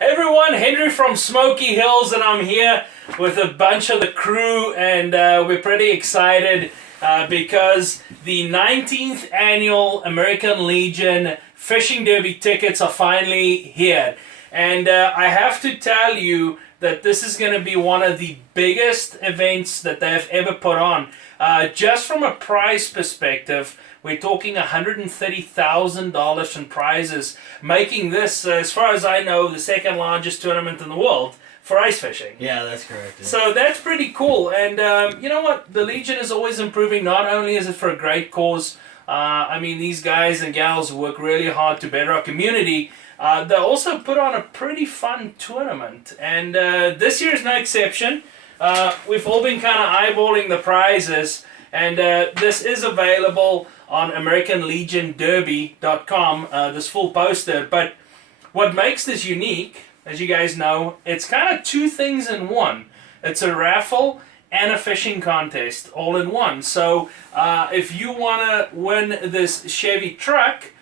Hey everyone, Henry from Smokey Hills, and I'm here with a bunch of the crew, and we're pretty excited because the 19th annual American Legion Fishing Derby tickets are finally here. And I have to tell you that this is going to be one of the biggest events that they've ever put on. Just from a prize perspective, we're talking $130,000 in prizes, making this, as far as I know, the second largest tournament in the world for ice fishing. Yeah, that's correct. Yeah. So that's pretty cool. And you know what? The Legion is always improving. Not only is it for a great cause, I mean, these guys and gals work really hard to better our community. They also put on a pretty fun tournament. And this year is no exception. We've all been kind of eyeballing the prizes. And this is available on AmericanLegionDerby.com, this full poster. But what makes this unique, as you guys know, it's kind of two things in one. It's a raffle and a fishing contest all in one. So if you want to win this Chevy truck,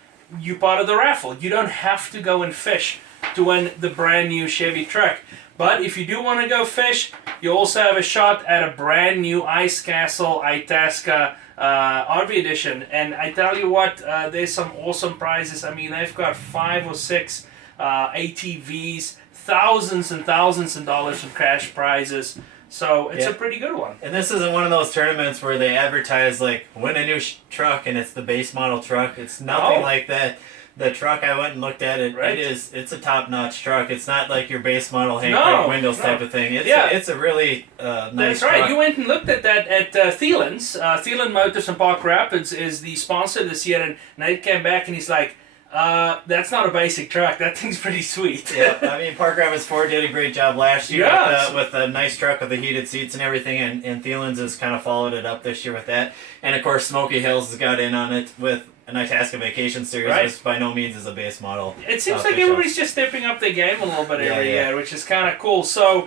you're part of the raffle. You don't have to go and fish to win the brand new Chevy truck. But if you do want to go fish, you also have a shot at a brand new Ice Castle Itasca RV edition. And I tell you what, there's some awesome prizes. I mean, they've got 5 or 6 ATVs, thousands and thousands of dollars in cash prizes. So it's a pretty good one. And this isn't one of those tournaments where they advertise like win a new truck and it's the base model truck. It's nothing like that. The truck, I went and looked at it. Right. It's a top-notch truck. It's not like your base model Hank Windows type of thing. It's a really nice That's truck. right. You went and looked at that at Thielen's. Thielen Motors in Park Rapids is the sponsor this year, and Nate came back and he's like, that's not a basic truck. That thing's pretty sweet. Yeah, I mean, Park Rapids Ford did a great job last year with a nice truck with the heated seats and everything, and Thielen's has kind of followed it up this year with that. And, of course, Smokey Hills has got in on it with an Itasca Vacation Series, which by no means is a base model. It seems like everybody's just stepping up their game a little bit every year, which is kind of cool. So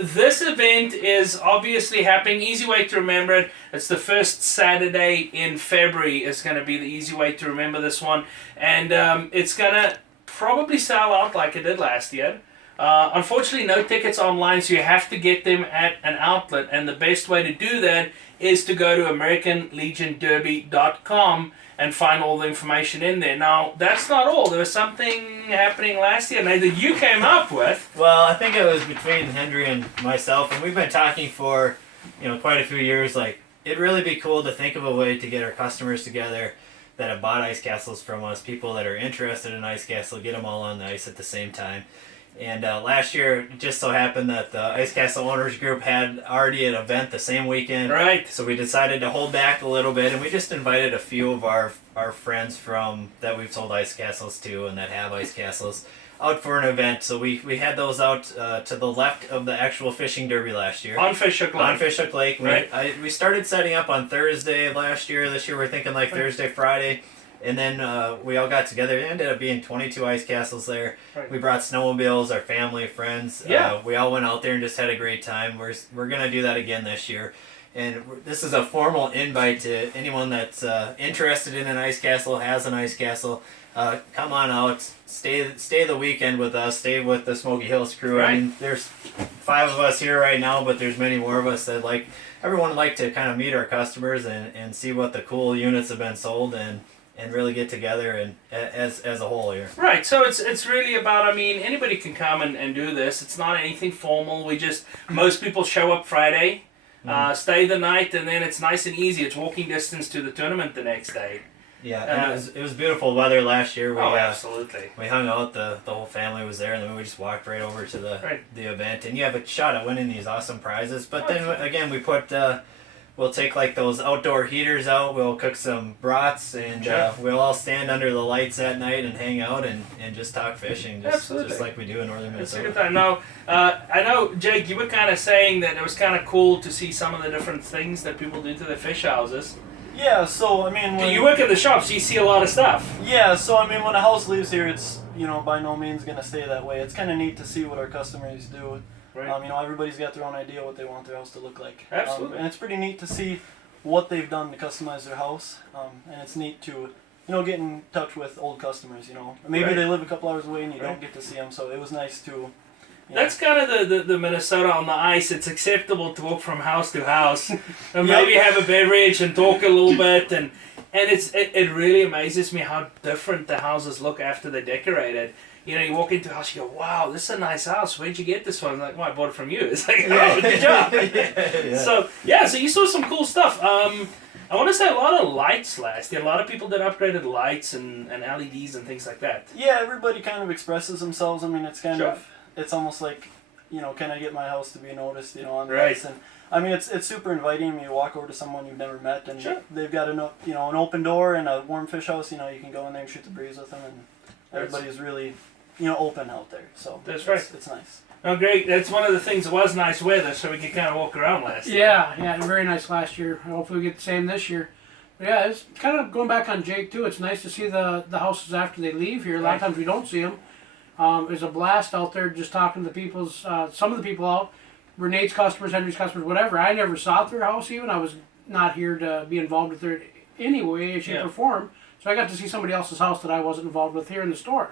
this event is obviously happening. Easy way to remember it. It's the first Saturday in February. It's going to be the easy way to remember this one. And it's going to probably sell out like it did last year. Unfortunately, no tickets online, so you have to get them at an outlet. And the best way to do that is to go to AmericanLegionDerby.com and find all the information in there. Now, that's not all. There was something happening last year, Nate, that you came up with. Well, I think it was between Henry and myself, and we've been talking for, quite a few years. Like, it'd really be cool to think of a way to get our customers together that have bought ice castles from us, people that are interested in ice castle, get them all on the ice at the same time. And last year, it just so happened that the Ice Castle Owners Group had already an event the same weekend. Right. So we decided to hold back a little bit, and we just invited a few of our friends that we've sold ice castles to and that have ice castles out for an event. So we had those out to the left of the actual fishing derby last year. On Fishhook Lake. On Fishhook Lake. Right. We started setting up on Thursday of last year. This year we're thinking like Thursday, Friday. And then we all got together. It ended up being 22 ice castles there. Right. We brought snowmobiles, our family, friends. Yeah. We all went out there and just had a great time. We're going to do that again this year. And this is a formal invite to anyone that's interested in an ice castle, has an ice castle. Come on out. Stay the weekend with us. Stay with the Smokey Hills crew. Right. I mean, there's 5 of us here right now, but there's many more of us that everyone would like to kind of meet our customers and see what the cool units have been sold and really get together and as a whole here. Right, so it's really about, I mean, anybody can come and do this. It's not anything formal. Most people show up Friday, stay the night, and then it's nice and easy. It's walking distance to the tournament the next day. Yeah, and it was beautiful weather last year. Absolutely. We hung out, the whole family was there, and then we just walked right over to the event. And you have a shot at winning these awesome prizes. But then, again, we put... we'll take those outdoor heaters out. We'll cook some brats, and we'll all stand under the lights at night and hang out and just talk fishing, just like we do in northern Minnesota. It's a good time. Now, I know, Jake, you were kind of saying that it was kind of cool to see some of the different things that people do to their fish houses. Yeah, so I mean, when you work at the shops, you see a lot of stuff. Yeah, so I mean, when a house leaves here, it's by no means gonna stay that way. It's kind of neat to see what our customers do. Right. Everybody's got their own idea what they want their house to look like. Absolutely. And it's pretty neat to see what they've done to customize their house. And it's neat to get in touch with old customers. Maybe Right. they live a couple hours away and you Right. don't get to see them. So it was nice to. That's kind of the Minnesota on the ice. It's acceptable to walk from house to house and maybe have a beverage and talk a little bit. And it really amazes me how different the houses look after they're decorated. You walk into a house, you go, wow, this is a nice house. Where'd you get this one? I'm like, well, I bought it from you. It's like, oh, good job. Yeah. So you saw some cool stuff. I want to say a lot of lights last year. A lot of people that upgraded lights and LEDs and things like that. Yeah, everybody kind of expresses themselves. I mean, it's kind Sure. of, it's almost like, can I get my house to be noticed, on the Right. ice. And I mean, it's super inviting. You walk over to someone you've never met, and Sure. they've got an open door and a warm fish house. You can go in there and shoot the breeze with them, and everybody's really, open out there. So That's right. It's nice. Oh, great. That's one of the things. It was nice weather, so we could kind of walk around last year. Yeah, very nice last year. Hopefully we get the same this year. But yeah, it's kind of going back on Jake too. It's nice to see the houses after they leave here. A lot of times we don't see them. There's a blast out there just talking to some of the people out, Renee's customers, Henry's customers, whatever. I never saw their house even. I was not here to be involved with her anyway, shape, or form. So I got to see somebody else's house that I wasn't involved with here in the store.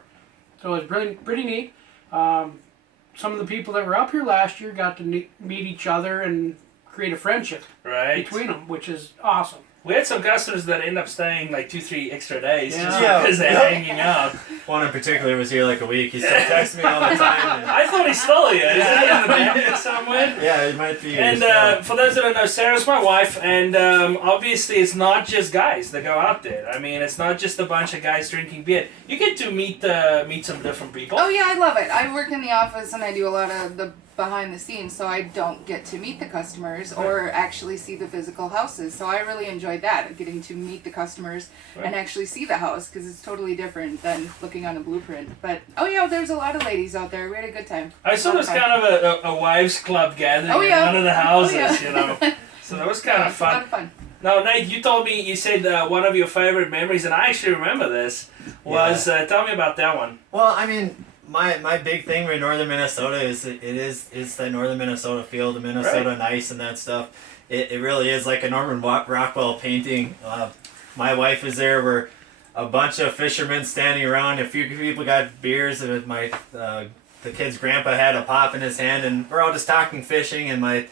So it was pretty neat. Some of the people that were up here last year got to meet each other and create a friendship between them, which is awesome. We had some customers that end up staying like 2-3 extra days just Yeah. because they're hanging out. One in particular was here like a week. He still texts me all the time. And, I thought he stole you. Is he in the back somewhere? yeah, it might be. And for those that don't know, Sarah's my wife, and obviously it's not just guys that go out there. I mean, it's not just a bunch of guys drinking beer. You get to meet some different people. Oh yeah, I love it. I work in the office and I do a lot of the behind the scenes, so I don't get to meet the customers or actually see the physical houses. So I really enjoyed that, getting to meet the customers and actually see the house, because it's totally different than looking on a blueprint. But there's a lot of ladies out there. We had a good time. I saw it was kind of a wives club gathering in one of the houses, So that was kind of It's a lot fun. of fun. Now, Nate, you said one of your favorite memories, and I actually remember this, was, tell me about that one. Well, I mean, my big thing with northern Minnesota is it's that northern Minnesota feel, the Minnesota nice and that stuff. It really is like a Norman Rockwell painting. My wife is there. We're a bunch of fishermen standing around. A few people got beers, and the kid's grandpa had a pop in his hand, and we're all just talking fishing. And my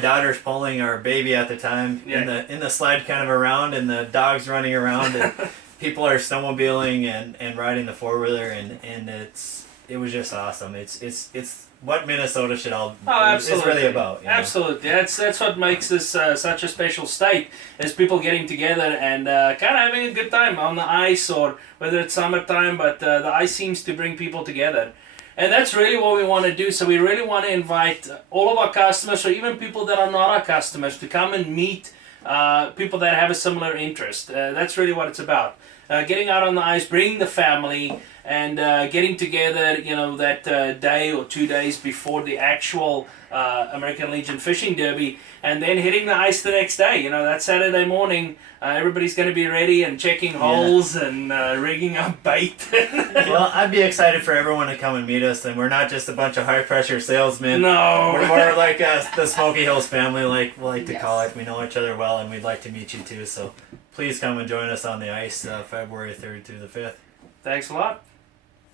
daughter's pulling our baby at the time in the sled kind of around, and the dog's running around, and people are snowmobiling and riding the four-wheeler, and it was just awesome. It's what Minnesota should all is really about. Absolutely. That's what makes this such a special state, is people getting together and kind of having a good time on the ice, or whether it's summertime, but the ice seems to bring people together. And that's really what we want to do. So we really want to invite all of our customers, or even people that are not our customers, to come and meet people that have a similar interest. That's really what it's about. Getting out on the ice, bringing the family, and getting together, that day or 2 days before the actual American Legion Fishing Derby, and then hitting the ice the next day. That Saturday morning, everybody's going to be ready and checking holes and rigging up bait. Well, I'd be excited for everyone to come and meet us, and we're not just a bunch of high-pressure salesmen. No. We're more like the Smokey Hills family, like we like to call it. We know each other well, and we'd like to meet you too, so please come and join us on the ice February 3rd through the 5th. Thanks a lot.